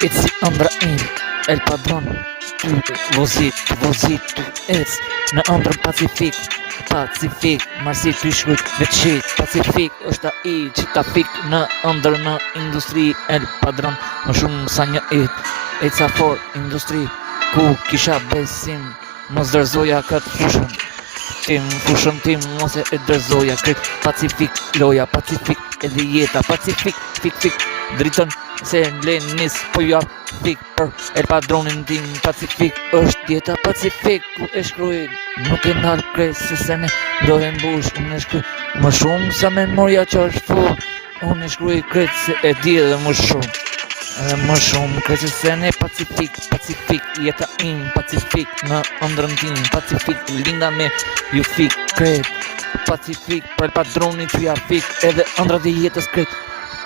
ec si ëndra im, el padron. Tu vozit, tu ec në ëndrën Pacifik. Pacifik, marsi ty shkujt veçit. Pacifik është ai që ta fik në ëndër në industri. El padron më shumë sa një eca fort industri. Ku kisha besim, mos dërzoja këtë fushën tim, mos e dërzoja këtë. Pacifik loja, Pacifik edhe jeta, Pacifik, fik, dritën se len nis, po ja fik për el padronin tim. Pacifik është jeta, Pacifik ku e shkruaj, nuk e ndal kres se ne do e mbush. Unë e shkruaj më shumë sa memoria që është full. Unë e shkruaj kret se e di edhe më shumë. Edhe më shumë kret se ne Pacifik, jeta im, Pacifik në ëndrën tim, Pacifik linda me ju fik kret. Pacifik për el padronin që ja fik edhe ëndrat e jetës kret.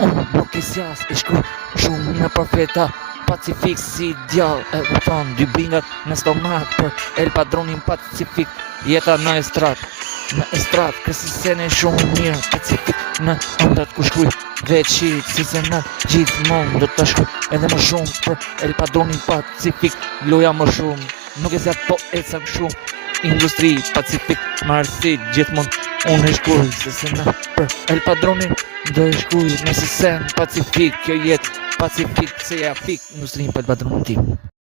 Unë nuk i sjas, e shkruaj shumë në profeta. Pacifik si djall e kupton, dy bringat në stomak për el padronin Pacifik. Jeta në estrat, kësi se ne shumë mirë. Pacifik në ëndrat ku shkruaj veçit, si se në gjithmonë do të shkruaj edhe më shumë për el padronin Pacifik. Loja më shumë, nuk e se po eca shumë. Industri Pacifik, marsi gjithmonë. Unë e shkruaj se në për el padronin do e shkruaj nëse sen Pacifik, kjo jetë Pacifik se ja fik industrin për el padronin tim.